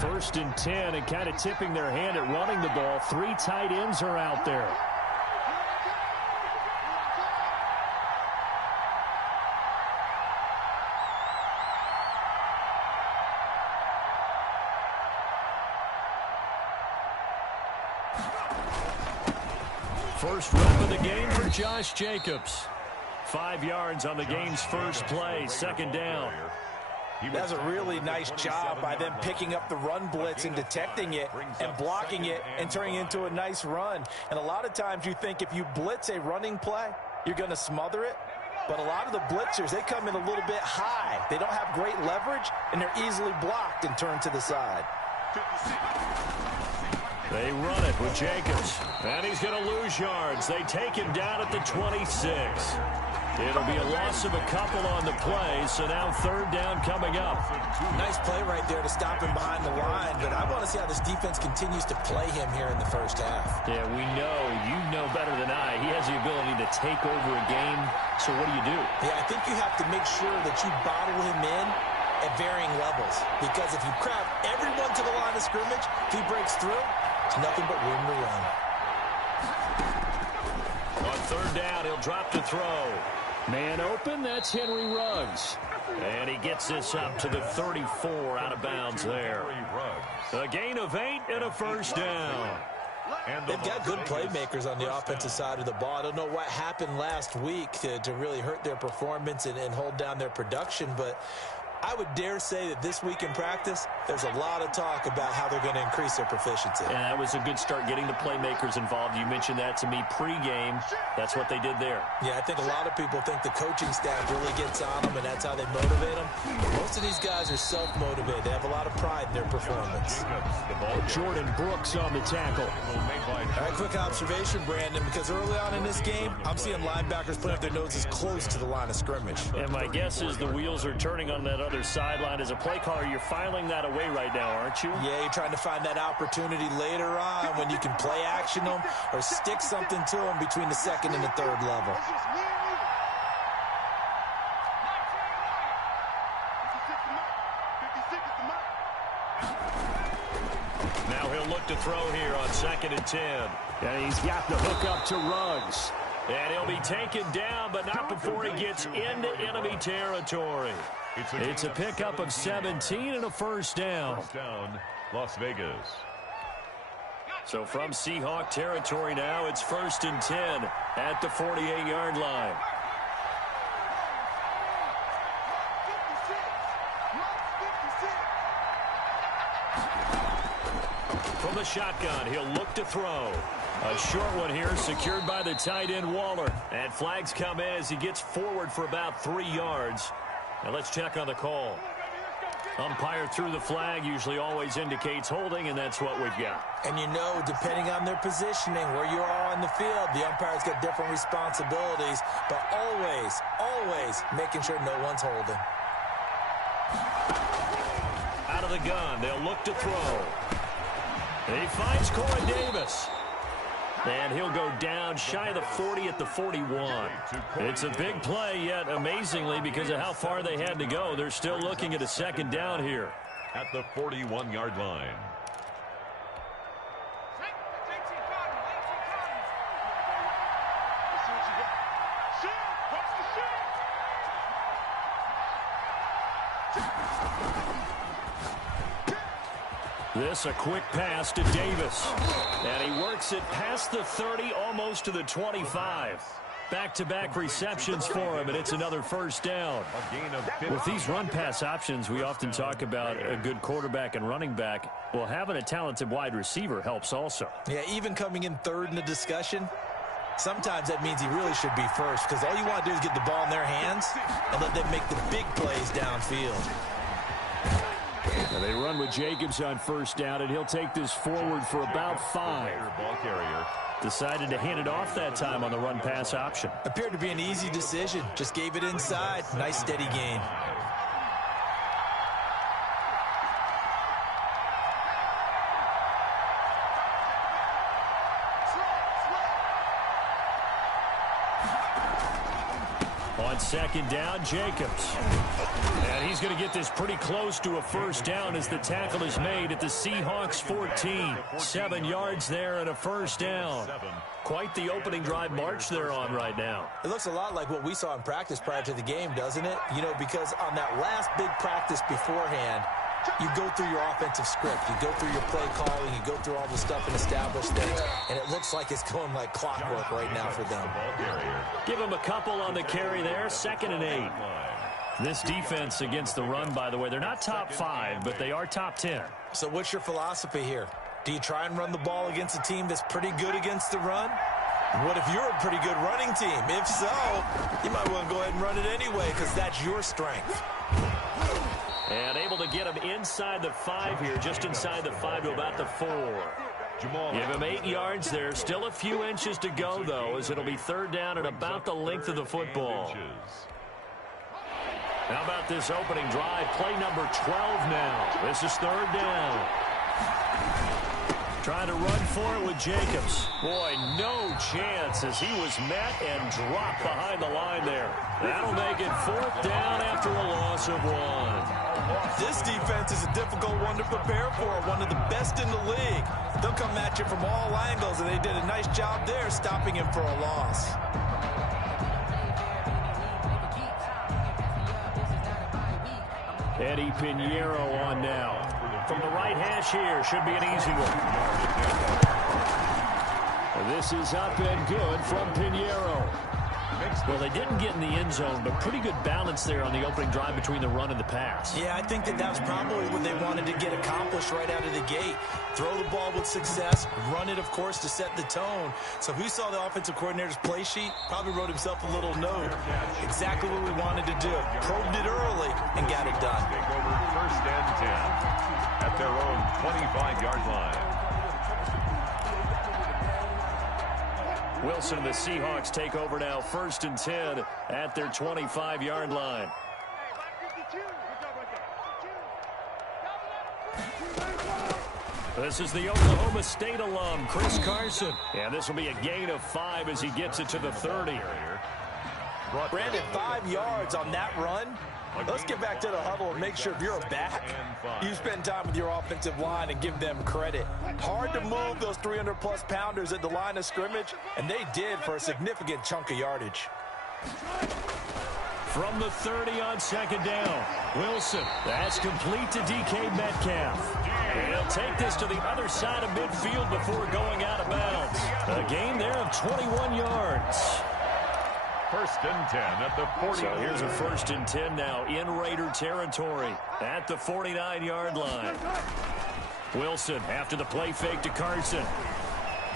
First and 10, and kind of tipping their hand at running the ball. 3 tight ends are out there. First rep of the game for Josh Jacobs. 5 yards on the game's first play, second down. That's a really nice job by them picking up the run blitz and detecting it and blocking it and turning it into a nice run. And a lot of times you think if you blitz a running play, you're going to smother it. But a lot of the blitzers, they come in a little bit high. They don't have great leverage, and they're easily blocked and turned to the side. They run it with Jacobs, and he's going to lose yards. They take him down at the 26. It'll be a loss of a couple on the play, so now third down coming up. Nice play right there to stop him behind the line, but I want to see how this defense continues to play him here in the first half. Yeah, we know. You know better than I. He has the ability to take over a game, so what do? Yeah, I think you have to make sure that you bottle him in at varying levels, because if you crowd everyone to the line of scrimmage, if he breaks through, it's nothing but room to run. On third down, he'll drop to throw. Man open, that's Henry Ruggs. And he gets this up to the 34 out of bounds there. A gain of 8 and a first down. They've got good playmakers on the offensive side of the ball. I don't know what happened last week to really hurt their performance and hold down their production, but I would dare say that this week in practice, there's a lot of talk about how they're going to increase their proficiency. And that was a good start getting the playmakers involved. You mentioned that to me pregame. That's what they did there. Yeah, I think a lot of people think the coaching staff really gets on them, and that's how they motivate them. Most of these guys are self-motivated. They have a lot of pride in their performance. Jordan Brooks on the tackle. All right, quick observation, Brandon, because early on in this game, I'm seeing linebackers putting up their noses close to the line of scrimmage. And my guess is the wheels are turning on that other sideline. As a play caller, you're filing that away right now, aren't you? Yeah, you're trying to find that opportunity later on when you can play action them or stick something to them between the second and the third level. Now he'll look to throw here on 2nd and 10. And he's got the hook up to Ruggs. And he'll be taken down, but not before he gets into enemy territory. It's a pickup of 17 and a first down. First down, Las Vegas. So from Seahawk territory now, it's 1st and 10 at the 48-yard line. From the shotgun, he'll look to throw. A short one here, secured by the tight end Waller. And flags come in as he gets forward for about 3 yards. Now let's check on the call. Umpire threw the flag, usually always indicates holding, and that's what we've got. And you know, depending on their positioning, where you are on the field, the umpire's got different responsibilities, but always making sure no one's holding. Out of the gun, they'll look to throw. He finds Corey Davis. And he'll go down shy of the 40 at the 41. It's a big play, yet amazingly, because of how far they had to go, they're still looking at a second down here. At the 41-yard line. This a quick pass to Davis. And he works it past the 30, almost to the 25. Back-to-back receptions for him, and it's another first down. With these run-pass options, we often talk about a good quarterback and running back. Well, having a talented wide receiver helps also. Yeah, even coming in third in the discussion, sometimes that means he really should be first, because all you want to do is get the ball in their hands and let them make the big plays downfield. Now they run with Jacobs on first down, and he'll take this forward for about 5. Ball carrier. Decided to hand it off that time on the run-pass option. Appeared to be an easy decision. Just gave it inside. Nice, steady gain. On On second down, Jacobs. And he's going to get this pretty close to a first down as the tackle is made at the Seahawks 14. 7 yards there and a first down. Quite the opening drive march they're on right now. It looks a lot like what we saw in practice prior to the game, doesn't it? You know, because on that last big practice beforehand, you go through your offensive script. You go through your play calling. You go through all the stuff and establish things. And it looks like it's going like clockwork right now for them. Give them a couple on the carry there. 2nd and 8. This defense against the run, by the way, they're not top 5, but they are top 10. So what's your philosophy here? Do you try and run the ball against a team that's pretty good against the run? What if you're a pretty good running team? If so, you might want to go ahead and run it anyway because that's your strength. And able to get him inside the 5 here, just inside the 5 to about the 4. Give him 8 yards there. Still a few inches to go, though, as it'll be 3rd down and about the length of the football. How about this opening drive? Play number 12 now. This is 3rd down. Trying to run for it with Jacobs. Boy, no chance as he was met and dropped behind the line there. That'll make it 4th down after a loss of 1. This defense is a difficult one to prepare for, one of the best in the league. They'll come at you from all angles, and they did a nice job there stopping him for a loss. Eddie Pinheiro on now. From the right hash here, should be an easy one. This is up and good from Pinheiro. Well, they didn't get in the end zone, but pretty good balance there on the opening drive between the run and the pass. Yeah, I think that was probably what they wanted to get accomplished right out of the gate. Throw the ball with success, run it, of course, to set the tone. So who saw the offensive coordinator's play sheet? Probably wrote himself a little note. Exactly what we wanted to do. Probed it early and got it done. Take over 1st and 10 at their own 25-yard line. Wilson and the Seahawks take over now 1st and 10 at their 25-yard line. This is the Oklahoma State alum, Chris Carson. And this will be a gain of 5 as he gets it to the 30. Brandon, 5 yards on that run. Let's get back to the huddle and make sure if you're a back, you spend time with your offensive line and give them credit. Hard to move those 300-plus pounders at the line of scrimmage, and they did for a significant chunk of yardage. From the 30 on 2nd down, Wilson. That's complete to DK Metcalf. And he'll take this to the other side of midfield before going out of bounds. A gain there of 21 yards. 1st and 10 at the 40. So here's a 1st and 10 now in Raider territory at the 49-yard line. Wilson after the play fake to Carson.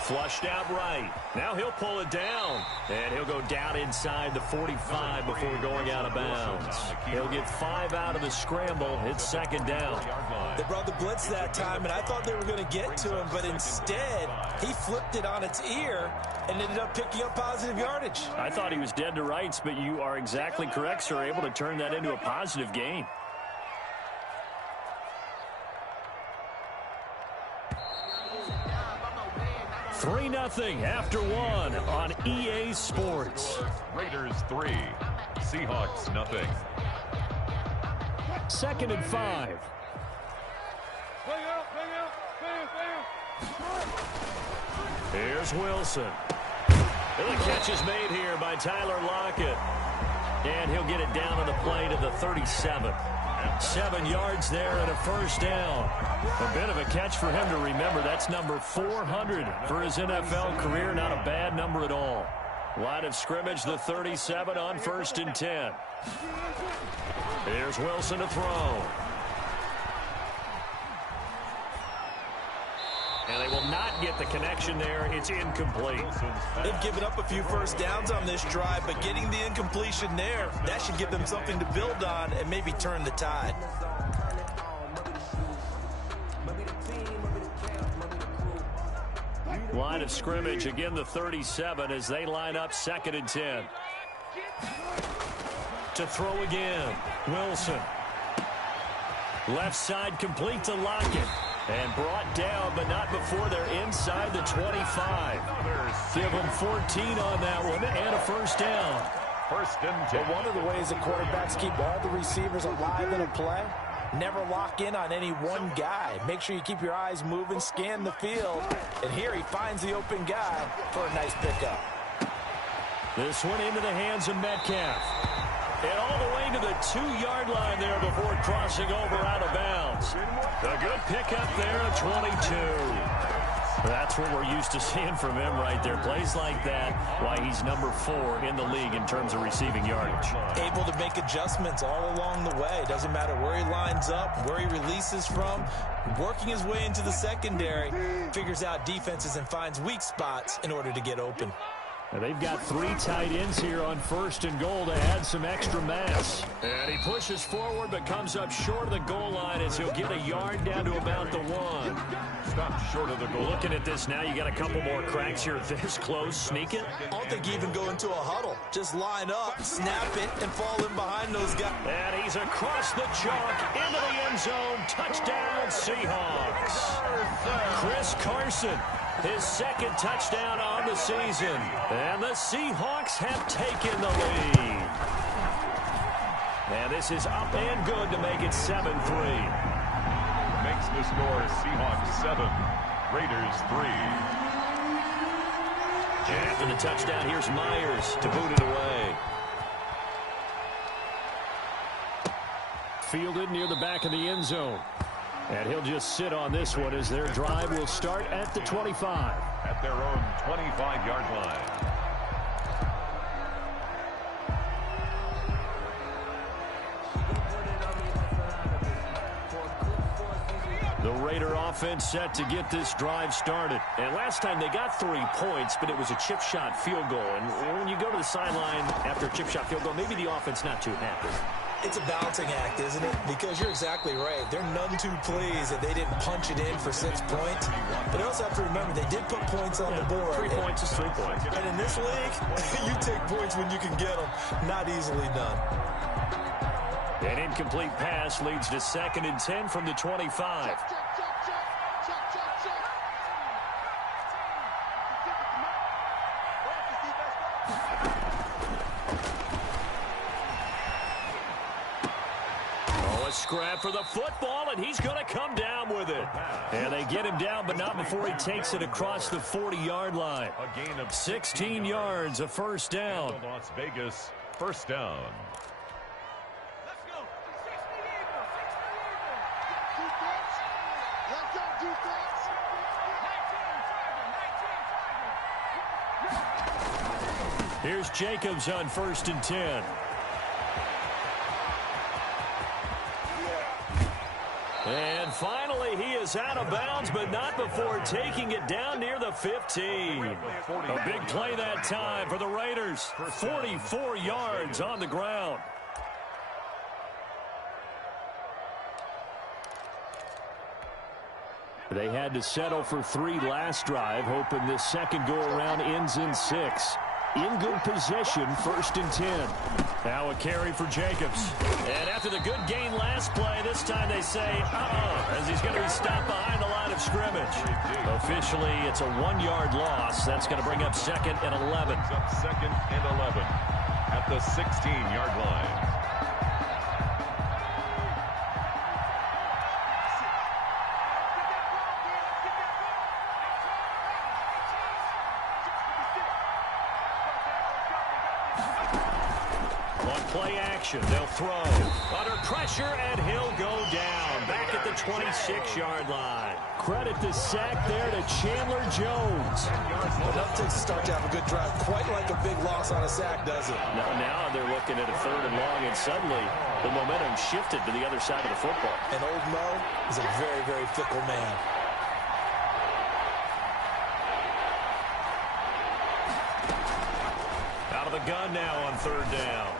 Flushed out right. Now he'll pull it down. And he'll go down inside the 45 before going out of bounds. He'll get 5 out of the scramble. It's 2nd down. They brought the blitz that time, and I thought they were going to get to him, but instead he flipped it on its ear and ended up picking up positive yardage. I thought he was dead to rights, but you are exactly correct, sir. Able to turn that into a positive gain. Three 0 after 1 on EA Sports. Raiders 3, Seahawks 0. 2nd and 5. Here's Wilson. And the catch is made here by Tyler Lockett. And he'll get it down on the play to the 37. 7 yards there and a 1st down. A bit of a catch for him to remember. That's number 400 for his NFL career. Not a bad number at all. Line of scrimmage, the 37 on 1st and 10. Here's Wilson to throw. And they will not get the connection there. It's incomplete. They've given up a few 1st downs on this drive, but getting the incompletion there, that should give them something to build on and maybe turn the tide. Line of scrimmage, again the 37 as they line up 2nd and 10. To throw again, Wilson. Left side complete to Lockett. And brought down, but not before they're inside the 25. Give them 14 on that one and a 1st down. First and 10. But one of the ways that quarterbacks keep all the receivers alive in a play, never lock in on any one guy. Make sure you keep your eyes moving, scan the field. And here he finds the open guy for a nice pickup. This one into the hands of Metcalf. And all the way to the 2-yard line there before crossing over out of bounds. A good pickup there at 22. That's what we're used to seeing from him right there. Plays like that, why he's number 4 in the league in terms of receiving yardage. Able to make adjustments all along the way. Doesn't matter where he lines up, where he releases from. Working his way into the secondary, figures out defenses and finds weak spots in order to get open. Now they've got 3 tight ends here on 1st and goal to add some extra mass. And he pushes forward but comes up short of the goal line as he'll get a yard down to about the 1. Stop short of the goal. Looking at this now, you got a couple more cracks here this close. Sneak it. I don't think you even go into a huddle. Just line up, snap it, and fall in behind those guys. And he's across the chalk into the end zone. Touchdown, Seahawks. Chris Carson, his 2nd touchdown on the season. And the Seahawks have taken the lead. And this is up and good to make it 7-3. Makes the score Seahawks 7, Raiders 3. And after the touchdown, here's Myers to boot it away. Fielded near the back of the end zone. And he'll just sit on this one as their drive will start at the 25. At their own 25-yard line. The Raider offense set to get this drive started. And last time they got 3 points, but it was a chip shot field goal. And when you go to the sideline after a chip shot field goal, maybe the offense not too happy. It's a balancing act, isn't it? Because you're exactly right. They're none too pleased that they didn't punch it in for 6 points. But you also have to remember they did put points on the board. 3 points is 3 points. And in this league, you take points when you can get them. Not easily done. An incomplete pass leads to 2nd and 10 from the 25. Scrap for the football, and he's going to come down with it. And they get him down, but not before he takes it across the 40-yard line. A gain of 16 yards, a first down. Las Vegas, first down. Let's go. 60 Eagles. 60 Eagles. Let's go, defense. 19 travel. Here's Jacobs on 1st and 10. And finally, he is out of bounds, but not before taking it down near the 15. A big play that time for the Raiders. 44 yards on the ground. They had to settle for 3 last drive, hoping this second go-around ends in 6. In good position, 1st and 10. Now a carry for Jacobs. And after the good gain last play, this time they say, as he's going to be stopped behind the line of scrimmage. Officially, it's a 1-yard loss. That's going to bring up 2nd and 11. Up 2nd and 11 at the 16-yard line. Play action. They'll throw. Under pressure, and he'll go down. Back at the 26-yard line. Credit the sack there to Chandler Jones. Enough to start to have a good drive. Quite like a big loss on a sack, does it? Now they're looking at a 3rd and long, and suddenly the momentum shifted to the other side of the football. And old Mo is a very, very fickle man. Out of the gun now on 3rd down.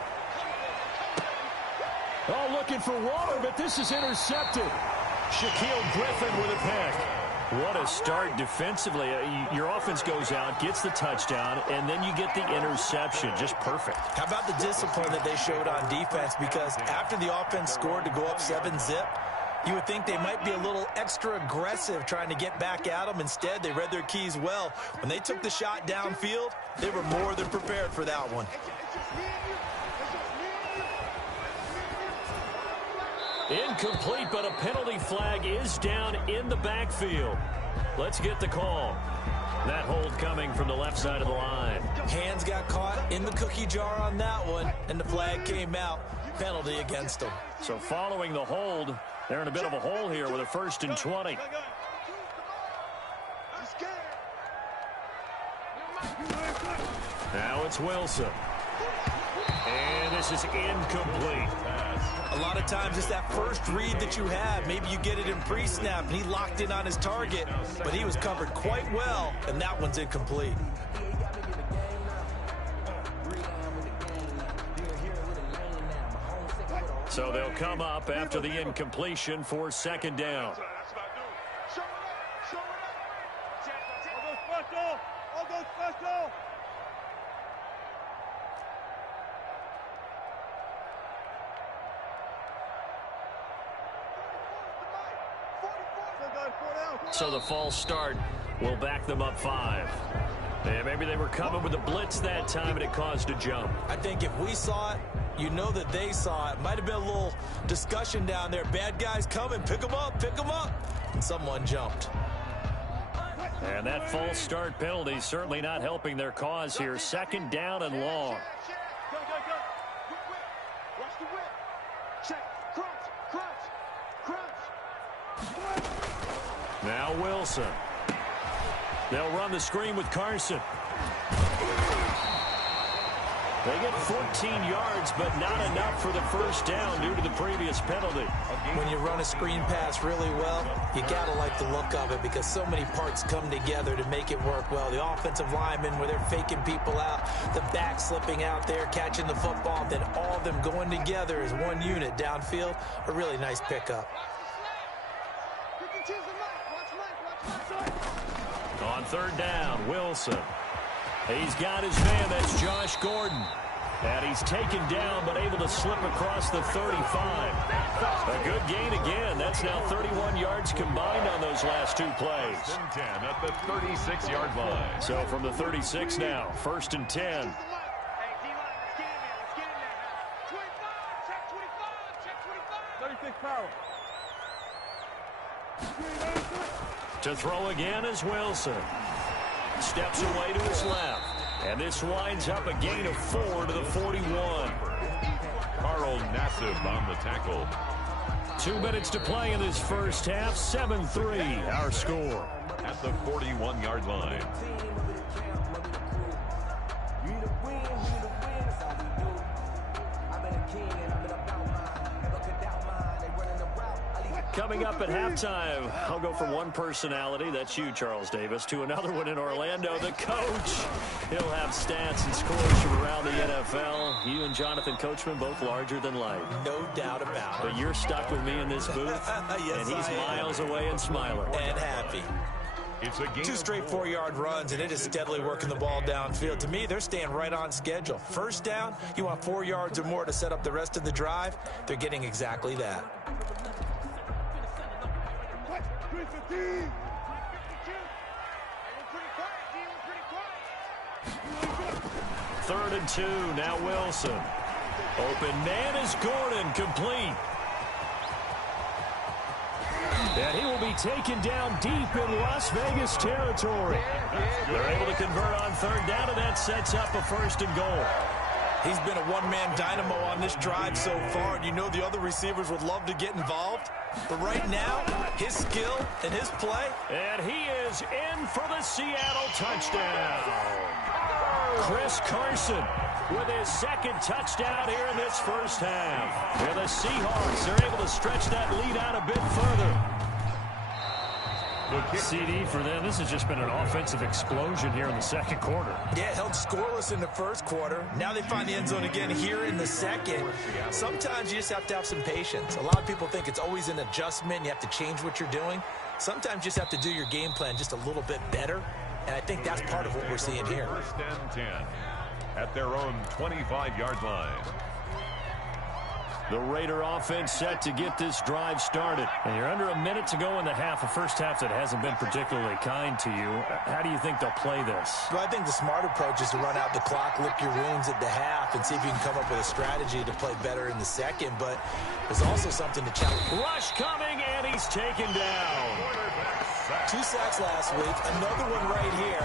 Oh, looking for water, but this is intercepted. Shaquille Griffin with a pick. What a start defensively. Your offense goes out, gets the touchdown, and then you get the interception. Just perfect. How about the discipline that they showed on defense? Because after the offense scored to go up 7-zip, you would think they might be a little extra aggressive trying to get back at them. Instead, they read their keys well. When they took the shot downfield, they were more than prepared for that one. Incomplete, but a penalty flag is down in the backfield. Let's get the call. That hold coming from the left side of the line. Hands got caught in the cookie jar on that one, and the flag came out. Penalty against them. So following the hold, they're in a bit of a hole here with a 1st and 20. Now it's Wilson. And this is incomplete. A lot of times it's that first read that you have. Maybe you get it in pre-snap, and he locked in on his target, but he was covered quite well, and that one's incomplete. So they'll come up after the incompletion for 2nd down. So the false start will back them up 5. And maybe they were coming with a blitz that time and it caused a jump. I think if we saw it, you know that they saw it. Might have been a little discussion down there. Bad guys coming, pick them up, and someone jumped. And that false start penalty certainly not helping their cause here. 2nd down and long. Now Wilson. They'll run the screen with Carson. They get 14 yards, but not enough for the 1st down due to the previous penalty. When you run a screen pass really well, you got to like the look of it because so many parts come together to make it work well. The offensive linemen, where they're faking people out, the back slipping out there, catching the football, then all of them going together as one unit downfield. A really nice pickup. On 3rd down, Wilson. He's got his man. That's Josh Gordon. And he's taken down, but able to slip across the 35. A good gain again. That's now 31 yards combined on those last 2 plays. 10 at the 36-yard line. So from the 36 now, 1st and 10. To throw again is Wilson. Steps away to his left. And this winds up a gain of 4 to the 41. Carl Nassib on the tackle. 2 minutes to play in this first half. 7-3 our score. At the 41-yard line. Coming up at halftime, I'll go from one personality, that's you, Charles Davis, to another one in Orlando, the coach. He'll have stats and scores from around the NFL. You and Jonathan Coachman, both larger than life. No doubt about it. But you're stuck with me in this booth, yes, and he's miles away and smiling. And happy. It's a 2 straight 4-yard runs, and it is steadily working the ball downfield. To me, they're staying right on schedule. 1st down, you want 4 yards or more to set up the rest of the drive. They're getting exactly that. 3rd and 2, now Wilson. Open man is Gordon, complete. And he will be taken down deep in Las Vegas territory. They're able to convert on 3rd down, and that sets up a 1st and goal. He's been a one-man dynamo on this drive so far, and you know the other receivers would love to get involved. But right now, his skill and his play. And he is in for the Seattle touchdown. Chris Carson with his 2nd touchdown here in this first half. And the Seahawks are able to stretch that lead out a bit further. CD for them. This has just been an offensive explosion here in the 2nd quarter. Yeah, held scoreless in the 1st quarter. Now they find the end zone again here in the 2nd. Sometimes you just have to have some patience. A lot of people think it's always an adjustment. You have to change what you're doing. Sometimes you just have to do your game plan just a little bit better. And I think that's part of what we're seeing here. 1st and 10 at their own 25-yard line. The Raider offense set to get this drive started. And you're under a minute to go in the half, a first half that hasn't been particularly kind to you. How do you think they'll play this? Well, I think the smart approach is to run out the clock, lick your wounds at the half, and see if you can come up with a strategy to play better in the second. But there's also something to challenge. Rush coming, and he's taken down. 2 sacks last week, another one right here.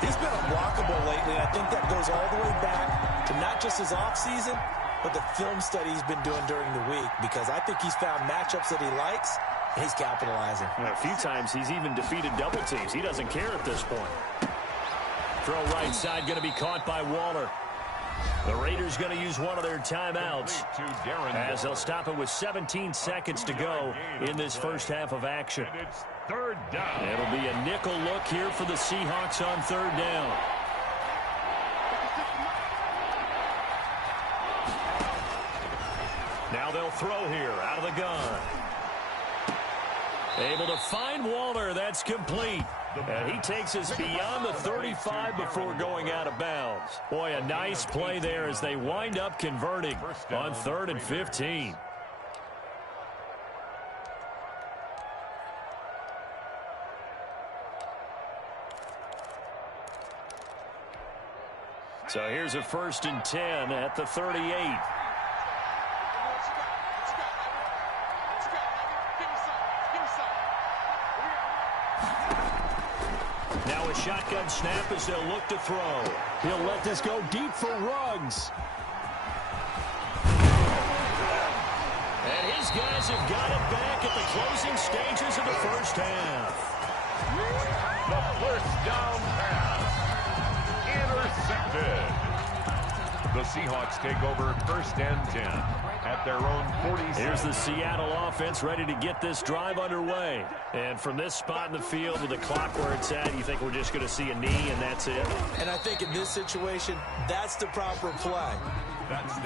He's been unblockable lately, and I think that goes all the way back to not just his offseason, but the film study he's been doing during the week, because I think he's found matchups that he likes, and he's capitalizing. A few times he's even defeated double teams. He doesn't care at this point. Throw right side going to be caught by Waller. The Raiders going to use one of their timeouts as they'll stop it with 17 seconds to go in this first half of action. It's third down. It'll be a nickel look here for the Seahawks on third down. Now they'll throw here out of the gun. Able to find Waller. That's complete. And he takes us beyond the 35 before going out of bounds. Boy, a nice play there as they wind up converting on 3rd and 15. So here's a 1st and 10 at the 38. Now a shotgun snap as they'll look to throw. He'll let this go deep for Ruggs. And his guys have got it back at the closing stages of the first half. The first down pass. Intercepted. The Seahawks take over 1st and 10 at their own 46. Here's the Seattle offense ready to get this drive underway. And from this spot in the field with the clock where it's at, you think we're just going to see a knee and that's it? And I think in this situation, that's the proper play.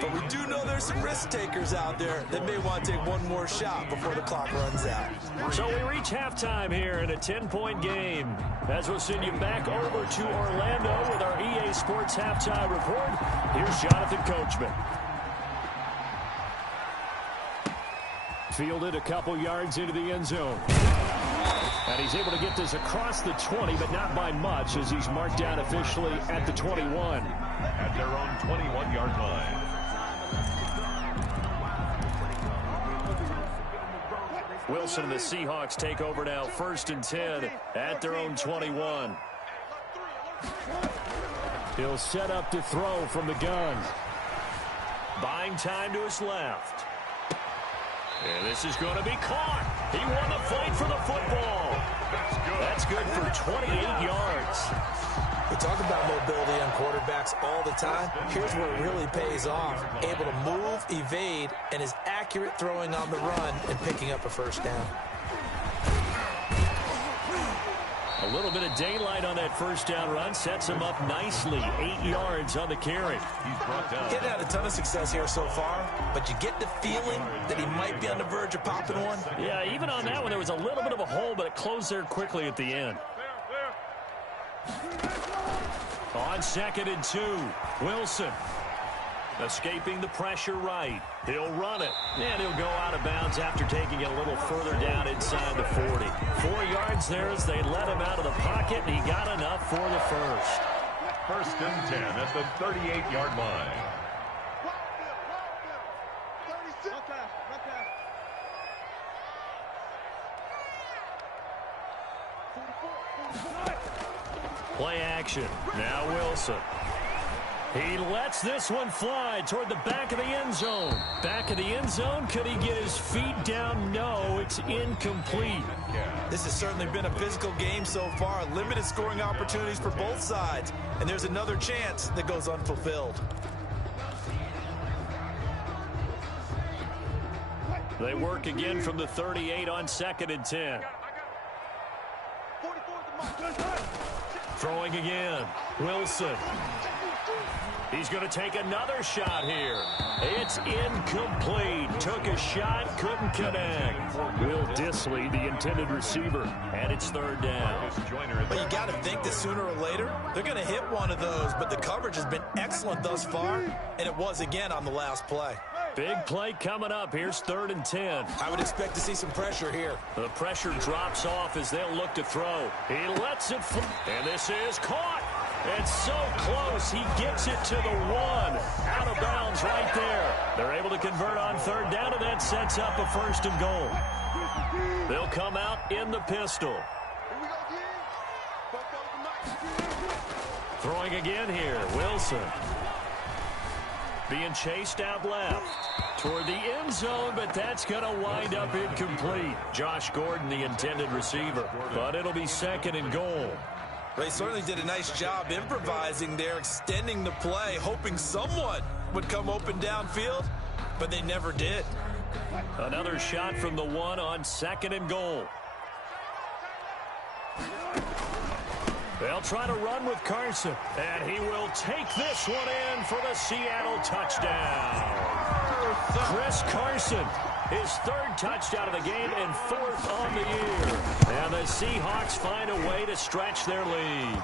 But we do know there's some risk takers out there that may want to take one more shot before the clock runs out. So we reach halftime here in a 10-point game. As we'll send you back over to Orlando with our EA Sports Halftime Report, here's Jonathan Coachman. Fielded a couple yards into the end zone. And he's able to get this across the 20, but not by much, as he's marked down officially at the 21. At their own 21-yard line. Wilson and the Seahawks take over now, 1st and 10 at their own 21. He'll set up to throw from the gun. Buying time to his left. And this is going to be caught. He won the fight for the football. That's good for 28 yards. We talk about mobility on quarterbacks all the time. Here's where it really pays off. Able to move, evade, and is accurate throwing on the run and picking up a first down. A little bit of daylight on that first down run sets him up nicely. 8 yards on the carry. He's brought down. He's had a ton of success here so far, but you get the feeling that he might be on the verge of popping one. Yeah, even on that one, there was a little bit of a hole, but it closed there quickly at the end. On 2nd and 2, Wilson escaping the pressure right. He'll run it, and he'll go out of bounds after taking it a little further down inside the 40. 4 yards there as they let him out of the pocket, and he got enough for the first. 1st and 10 at the 38-yard line. Play action. Now Wilson. He lets this one fly toward the back of the end zone. Back of the end zone. Could he get his feet down? No, it's incomplete. This has certainly been a physical game so far. Limited scoring opportunities for both sides. And there's another chance that goes unfulfilled. They work again from the 38 on 2nd and 10. Throwing again. Wilson. He's going to take another shot here. It's incomplete. Took a shot, couldn't connect. Will Disley, the intended receiver, and it's 3rd down. But you got to think that sooner or later, they're going to hit one of those. But the coverage has been excellent thus far, and it was again on the last play. Big play coming up. Here's 3rd and 10. I would expect to see some pressure here. The pressure drops off as they'll look to throw. He lets it fly. And this is caught. It's so close. He gets it to the 1. Out of bounds right there. They're able to convert on 3rd down, and that sets up a 1st and goal. They'll come out in the pistol. Throwing again here. Wilson. Being chased out left toward the end zone, but that's going to wind up incomplete. Josh Gordon, the intended receiver, but it'll be 2nd and goal. They certainly did a nice job improvising there, extending the play, hoping someone would come open downfield, but they never did. Another shot from the 1 on 2nd and goal. They'll try to run with Carson, and he will take this one in for the Seattle touchdown. Chris Carson, his 3rd touchdown of the game and 4th on the year. And the Seahawks find a way to stretch their lead.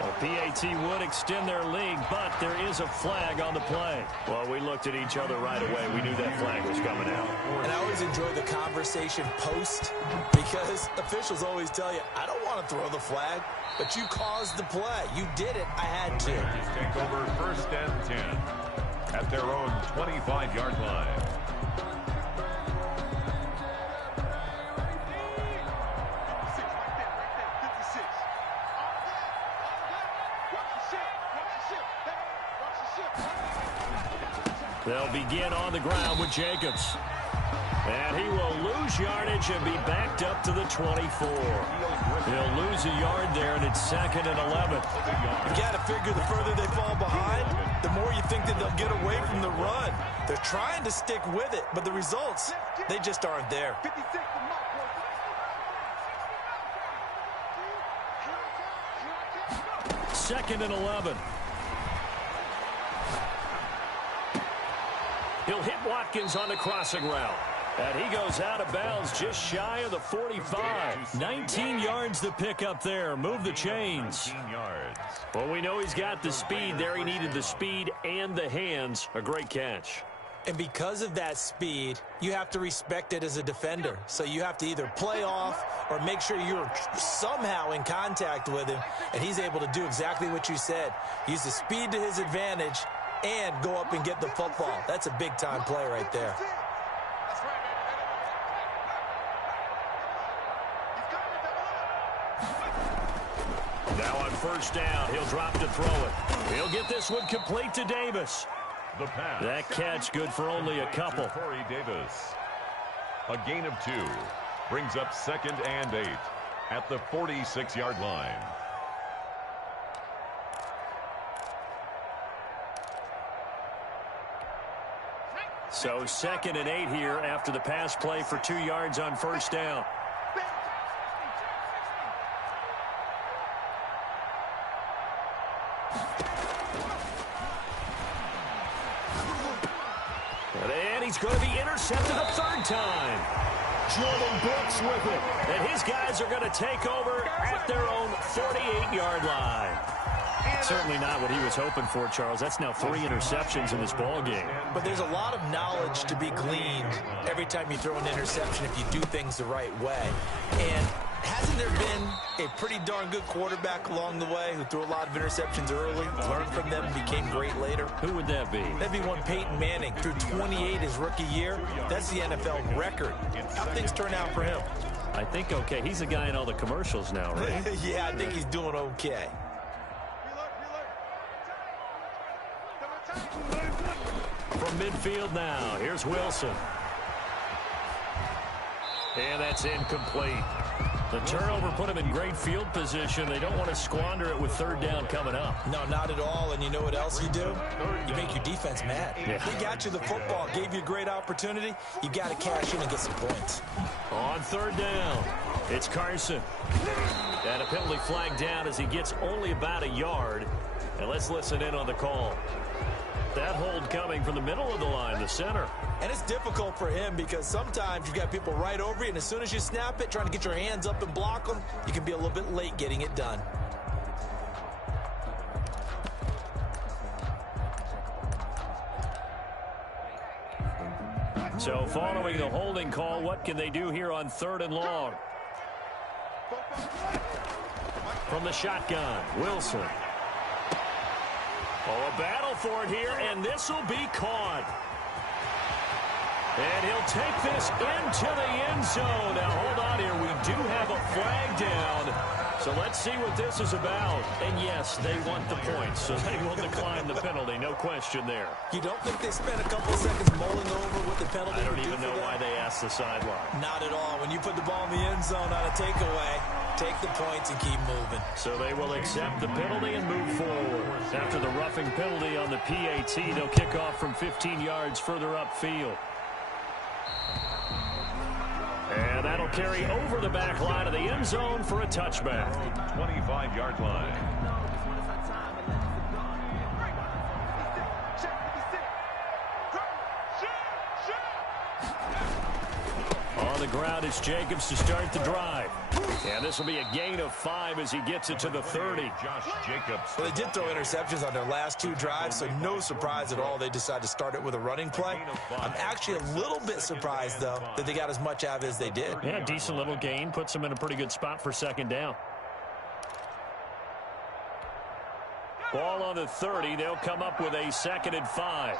Well, PAT would extend their lead, but there is a flag on the play. Well, we looked at each other right away. We knew that flag was coming out. And I always enjoy the conversation post because officials always tell you, I don't want to throw the flag, but you caused the play. You did it. I had to. Take over 1st and 10 at their own 25-yard line. They'll begin on the ground with Jacobs. And he will lose yardage and be backed up to the 24. He'll lose a yard there, and it's 2nd and 11. You got to figure the further they fall behind, the more you think that they'll get away from the run. They're trying to stick with it, but the results, they just aren't there. 2nd and 11. He'll hit Watkins on the crossing route. And he goes out of bounds just shy of the 45. 19 yards to pick up there. Move the chains. 19 yards. Well, we know he's got the speed there. He needed the speed and the hands. A great catch. And because of that speed, you have to respect it as a defender. So you have to either play off or make sure you're somehow in contact with him. And he's able to do exactly what you said. Use the speed to his advantage and go up and get the football. That's a big-time play right there. Now on 1st down, he'll drop to throw it. He'll get this one complete to Davis. The pass. That catch good for only a couple. Corey Davis. A gain of 2 brings up 2nd and 8 at the 46-yard line. So 2nd and 8 here after the pass play for 2 yards on 1st down. And he's going to be intercepted a 3rd time. Jordan Brooks with it. And his guys are going to take over at their own 48-yard line. Certainly not what he was hoping for, Charles. That's now 3 interceptions in this ball game. But there's a lot of knowledge to be gleaned every time you throw an interception if you do things the right way. And hasn't there been a pretty darn good quarterback along the way who threw a lot of interceptions early, learned from them, became great later? Who would that be? That'd be one Peyton Manning. Threw 28 his rookie year. That's the NFL record. How things turn out for him? I think okay. He's a guy in all the commercials now, right? Yeah, I think he's doing okay. From midfield now, here's Wilson. And that's incomplete. The turnover put him in great field position. They don't want to squander it with 3rd down coming up. No, not at all. And you know what else you do? You make your defense mad. Yeah. They got you the football, gave you a great opportunity. You got to cash in and get some points. On 3rd down, it's Carson. And a penalty flag down as he gets only about a yard. And let's listen in on the call. That hold coming from the middle of the line, the center. And it's difficult for him because sometimes you've got people right over you, and as soon as you snap it, trying to get your hands up and block them, you can be a little bit late getting it done. So following the holding call, what can they do here on 3rd and long? From the shotgun, Wilson. Oh, a battle for it here, and this will be caught. And he'll take this into the end zone. Now, hold on here. We do have a flag down. So let's see what this is about. And, yes, they want the points, so they will decline the penalty. No question there. You don't think they spent a couple of seconds mulling over what the penalty I don't would even do know for why them? they asked the sideline. Not at all. When you put the ball in the end zone on a takeaway, take the points and keep moving. So they will accept the penalty and move forward. After the roughing penalty on the PAT, they'll kick off from 15 yards further upfield. And that'll carry over the back line of the end zone for a touchback. 25-yard line. On the ground, it's Jacobs to start the drive. And this will be a gain of 5 as he gets it to the 30. Josh Jacobs. Well, they did throw interceptions on their last 2 drives, so no surprise at all they decided to start it with a running play. I'm actually a little bit surprised, though, that they got as much out of it as they did. Yeah, decent little gain. Puts them in a pretty good spot for 2nd down. Ball on the 30. They'll come up with a 2nd and 5.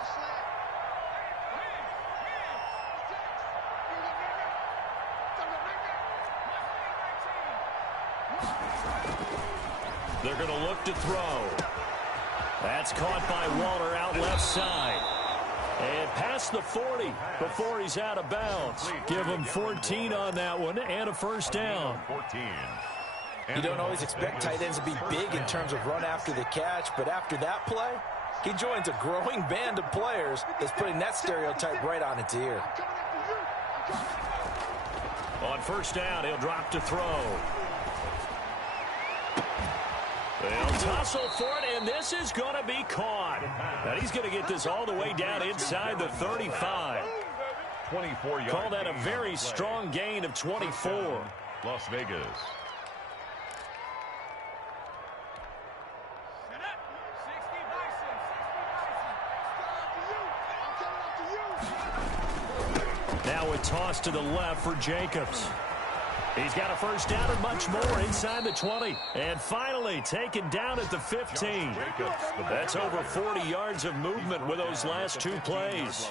They're going to look to throw. That's caught by Waller out left side. And past the 40 before he's out of bounds. Give him 14 on that one and a 1st down. 14. You don't always expect tight ends to be big in terms of run after the catch, but after that play, he joins a growing band of players that's putting that stereotype right on its ear. On 1st down, he'll drop to throw. They'll tussle for it, and this is going to be caught. Now he's going to get this all the way down inside the 35. 24-yard. Call that a very strong gain of 24. Las Vegas. Now a toss to the left for Jacobs. He's got a 1st down and much more inside the 20. And finally taken down at the 15. That's over 40 yards of movement with those last 2 plays.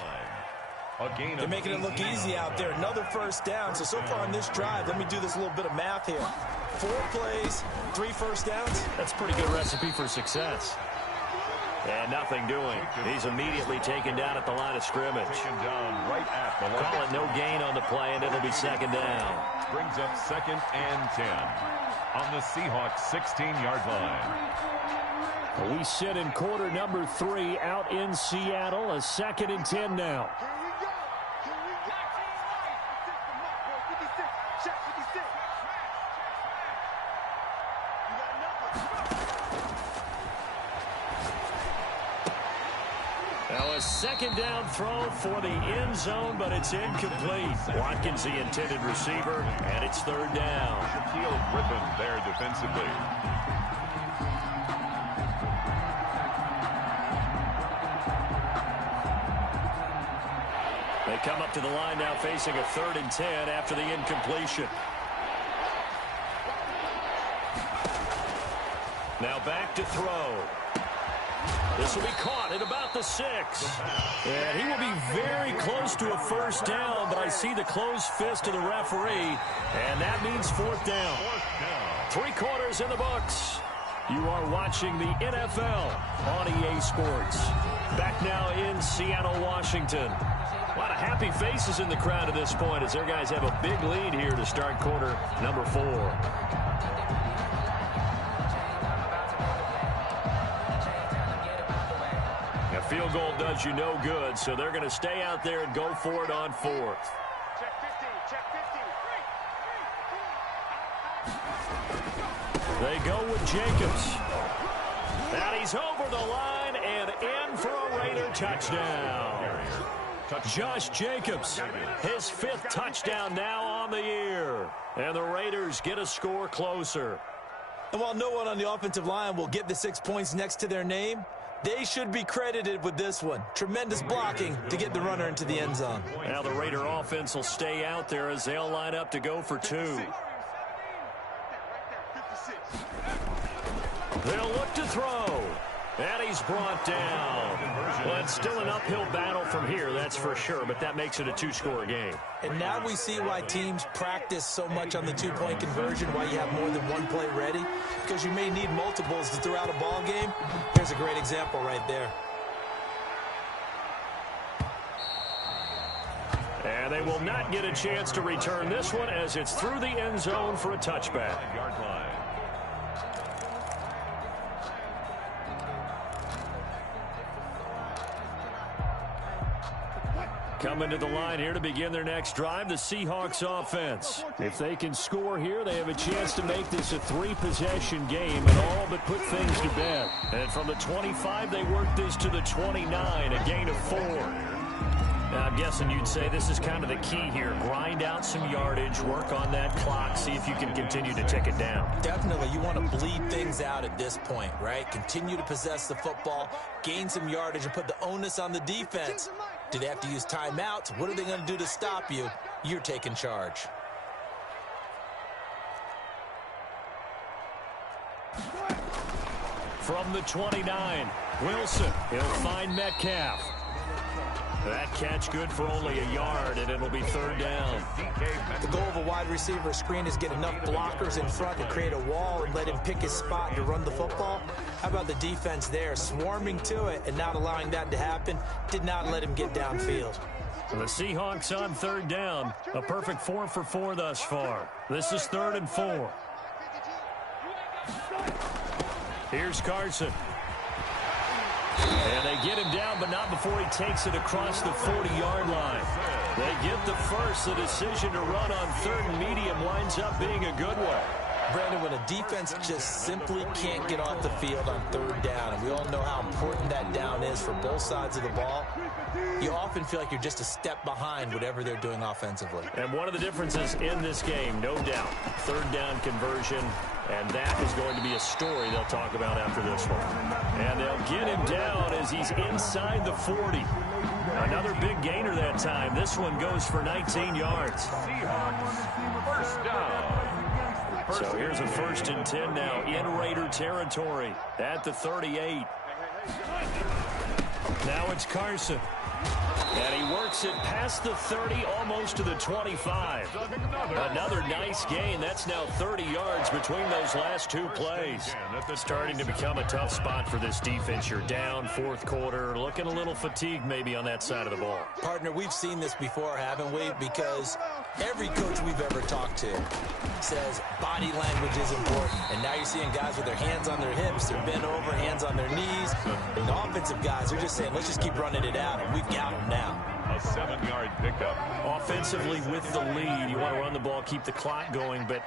They're making it look easy out there. Another 1st down. So far on this drive, let me do this little bit of math here. 4 plays, 3 1st downs. That's a pretty good recipe for success. And nothing doing. He's immediately taken down at the line of scrimmage. Taken down right at the line. Call it no gain on the play, and it'll be 2nd down. Brings up 2nd and 10 on the Seahawks 16-yard line. We sit in quarter number 3 out in Seattle. A 2nd and 10 now. Now a 2nd down throw for the end zone, but it's incomplete. Watkins the intended receiver, and it's 3rd down. Shaquille Griffin there defensively. They come up to the line now facing a 3rd and 10 after the incompletion. Now back to throw. This will be caught at about the 6. And he will be very close to a 1st down, but I see the closed fist of the referee, and that means 4th down. 3 quarters in the books. You are watching the NFL on EA Sports. Back now in Seattle, Washington. A lot of happy faces in the crowd at this point as their guys have a big lead here to start quarter number 4. Field goal does you no good, so they're going to stay out there and go for it on 4th. Check 50, check 50. They go with Jacobs. And he's over the line and in for a Raider touchdown. Josh Jacobs, his 5th touchdown now on the year. And the Raiders get a score closer. And while no one on the offensive line will get the 6 points next to their name, They should be credited with this one. Tremendous blocking to get the runner into the end zone. Now the Raider offense will stay out there as they'll line up to go for 2. They'll look to throw. And he's brought down. Well, it's still an uphill battle from here, that's for sure, but that makes it a 2-score game. And now we see why teams practice so much on the 2-point conversion, why you have more than one play ready, because you may need multiples to throw out a ball game. Here's a great example right there. And they will not get a chance to return this one as it's through the end zone for a touchback. Coming to the line here to begin their next drive, the Seahawks offense. If they can score here, they have a chance to make this a 3-possession game and all but put things to bed. And from the 25, they work this to the 29, a gain of 4. Now, I'm guessing you'd say this is kind of the key here. Grind out some yardage, work on that clock, see if you can continue to tick it down. Definitely. You want to bleed things out at this point, right? Continue to possess the football, gain some yardage, and put the onus on the defense. Do they have to use timeouts? What are they going to do to stop you? You're taking charge. From the 29, Wilson. He'll find Metcalf. That catch good for only a yard, and it'll be 3rd down. The goal of a wide receiver screen is get enough blockers in front to create a wall and let him pick his spot to run the football. How about the defense there, swarming to it and not allowing that to happen? Did not let him get downfield. The Seahawks on 3rd down. A perfect 4 for 4 thus far. This is 3rd and 4. Here's Carson. And they get him down, but not before he takes it across the 40-yard line. They get the first. The decision to run on 3rd and medium winds up being a good one. Brandon, when a defense just simply can't get off the field on 3rd down, and we all know how important that down is for both sides of the ball, you often feel like you're just a step behind whatever they're doing offensively. And one of the differences in this game, no doubt, 3rd down conversion, and that is going to be a story they'll talk about after this one. And they'll get him down as he's inside the 40. Another big gainer that time. This one goes for 19 yards. First down. So here's a 1st and 10 now in Raider territory at the 38. Now it's Carson. And he works it past the 30, almost to the 25. Another nice gain. That's now 30 yards between those last 2 plays. Starting to become a tough spot for this defense. You're down 4th quarter, looking a little fatigued maybe on that side of the ball. Partner, we've seen this before, haven't we? Because every coach we've ever talked to says body language is important. And now you're seeing guys with their hands on their hips, they're bent over, hands on their knees. And the offensive guys are just saying, let's just keep running it out, and we've got them now. A 7-yard pickup. Offensively with the lead, you want to run the ball, keep the clock going, but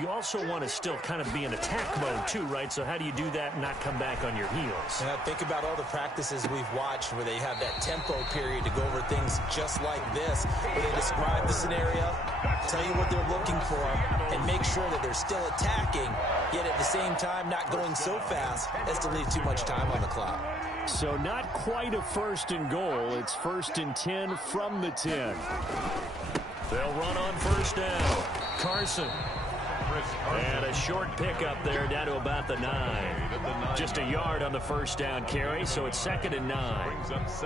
you also want to still kind of be in attack mode too, right? So how do you do that and not come back on your heels? And I think about all the practices we've watched where they have that tempo period to go over things just like this, where they describe the scenario, tell you what they're looking for, and make sure that they're still attacking, yet at the same time not going so fast as to leave too much time on the clock. So not quite a 1st and goal. It's 1st and 10 from the 10. They'll run on 1st down. Carson. And a short pickup there down to about the 9. Just a yard on the 1st down carry, so it's 2nd and 9.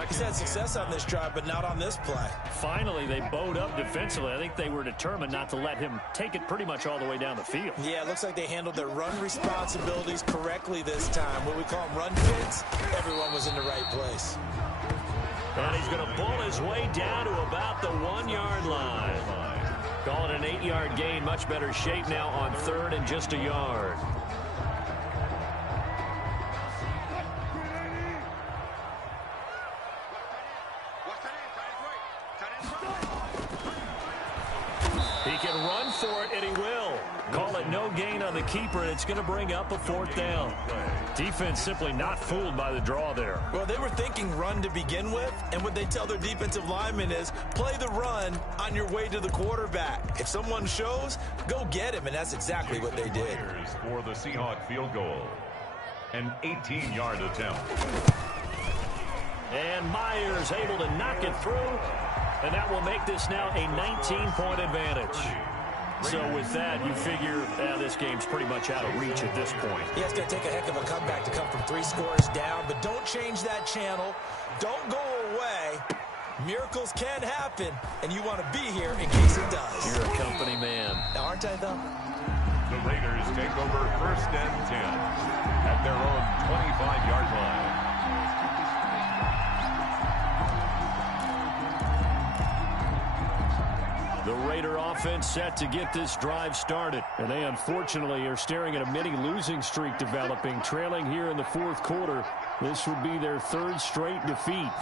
He's had success on this drive, but not on this play. Finally, they bowed up defensively. I think they were determined not to let him take it pretty much all the way down the field. Yeah, it looks like they handled their run responsibilities correctly this time. What we call them run fits, everyone was in the right place. And he's going to pull his way down to about the 1-yard line. Call it an 8-yard gain. Much better shape now on 3rd and just a yard. He can run for it, and he will. Call it no gain on the keeper, and it's going to bring up a 4th down. Defense simply not fooled by the draw there. Well, they were thinking run to begin with, and what they tell their defensive linemen is play the run on your way to the quarterback. If someone shows, go get him, and that's exactly what they did. For the Seahawk field goal. An 18-yard attempt. And Myers able to knock it through. And that will make this now a 19-point advantage. So with that, you figure this game's pretty much out of reach at this point. Yeah, it's going to take a heck of a comeback to come from 3 scores down. But don't change that channel. Don't go away. Miracles can happen, and you want to be here in case it does. You're a company man. Aren't I, though? The Raiders take over 1st and 10 at their own 25-yard line. The Raider offense set to get this drive started. And they unfortunately are staring at a mini losing streak developing, trailing here in the 4th quarter. This would be their 3rd straight defeat.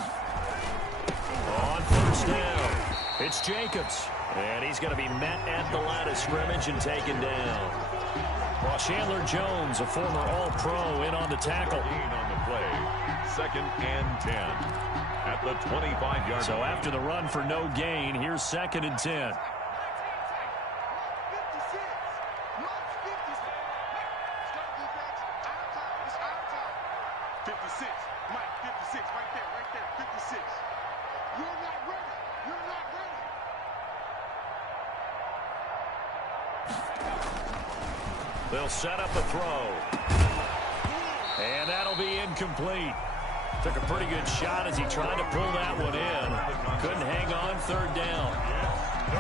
On 1st down, it's Jacobs. And he's going to be met at the line of scrimmage and taken down. While Chandler Jones, a former All-Pro, in on the tackle. On the play, 2nd and 10 at the 25-yard line. So after the run for no gain, here's 2nd and 10. They'll set up a throw. And that'll be incomplete. Took a pretty good shot as he tried to pull that one in. Couldn't hang on 3rd down.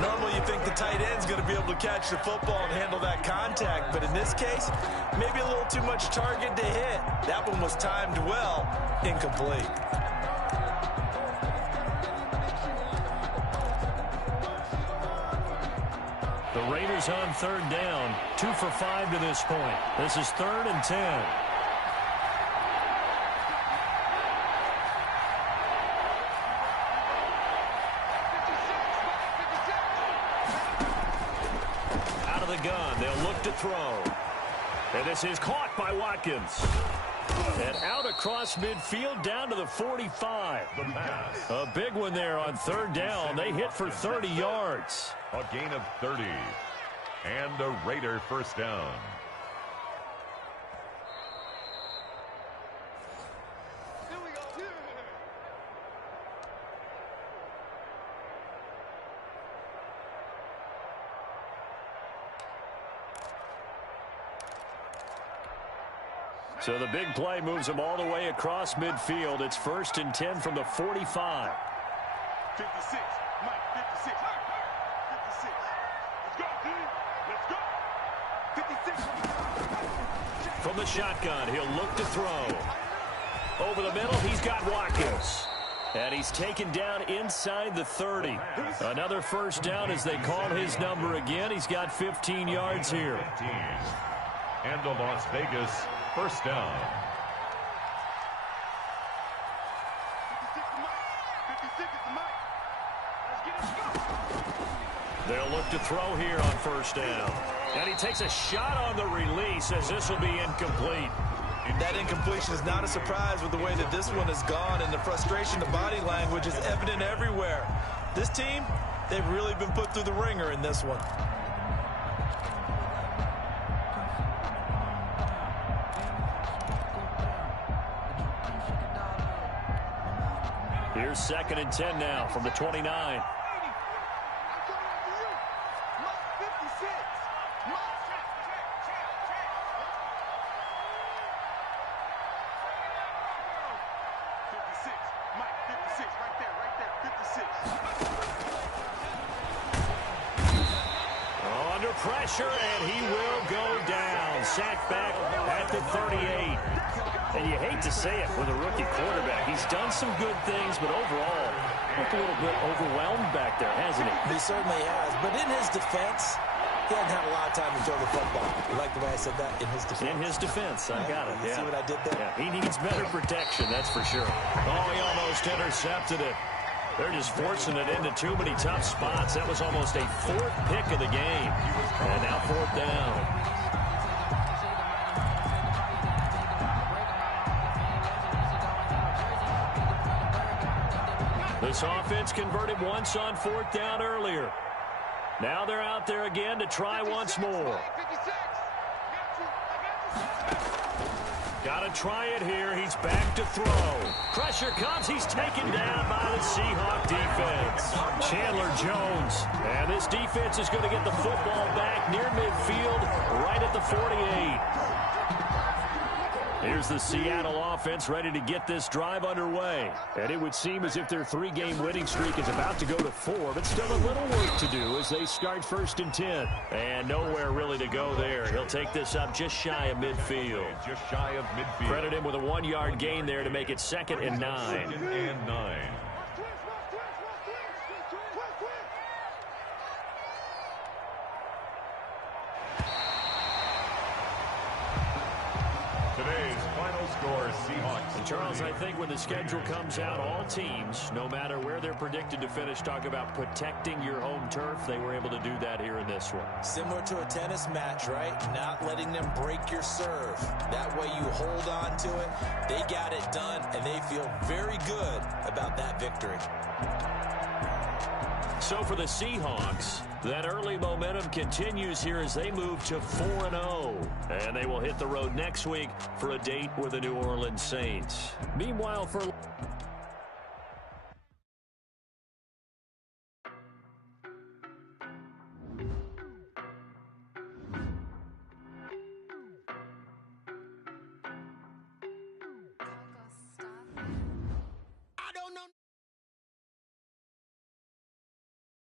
Normally you think the tight end's going to be able to catch the football and handle that contact. But in this case, maybe a little too much target to hit. That one was timed well. Incomplete. The Raiders on 3rd down. 2 for 5 to this point. This is 3rd and 10. Out of the gun. They'll look to throw. And this is caught by Watkins. And out across midfield down to the 45. The pass. A big one there on 3rd down. They hit for 30 yards. A gain of 30. And a Raider 1st down. So the big play moves them all the way across midfield. It's 1st and 10 from the 45. 56, Mike, 56. 56. Let's go, dude. Let's go. 56. From the shotgun, he'll look to throw. Over the middle, he's got Watkins. And he's taken down inside the 30. Another 1st down as they call his number again. He's got 15 yards here. And a Las Vegas 1st down. 56 is the mic. Let's get it. They'll look to throw here on 1st down. And he takes a shot on the release as this will be incomplete. That incompletion is not a surprise with the way that this one has gone, and the frustration, the body language is evident everywhere. This team, they've really been put through the ringer in this one. Here's 2nd and 10 now from the 29. Pressure, and he will go down. Sacked back at the 38. And you hate to say it with a rookie quarterback. He's done some good things, but overall, looked a little bit overwhelmed back there, hasn't he? He certainly has. But in his defense, he hasn't had a lot of time to throw the football. You like the way I said that? In his defense. In his defense. I got it. You see what I did there? Yeah, he needs better protection, that's for sure. Oh, he almost intercepted it. They're just forcing it into too many tough spots. That was almost a 4th pick of the game. And now 4th down. This offense converted once on 4th down earlier. Now they're out there again to try once more. Got to try it here. He's back to throw. Pressure comes. He's taken down by the Seahawk defense. Chandler Jones. And this defense is going to get the football back near midfield, right at the 48. Here's the Seattle offense ready to get this drive underway. And it would seem as if their 3-game winning streak is about to go to 4, but still a little work to do as they start 1st and 10. And nowhere really to go there. He'll take this up just shy of midfield. Credit him with a 1-yard gain there to make it 2nd and 9. And Charles, I think when the schedule comes out, all teams, no matter where they're predicted to finish, talk about protecting your home turf. They were able to do that here in this one. Similar to a tennis match, right? Not letting them break your serve. That way you hold on to it. They got it done, and they feel very good about that victory. So for the Seahawks, that early momentum continues here as they move to 4-0. And they will hit the road next week for a date with the New Orleans Saints. Meanwhile, for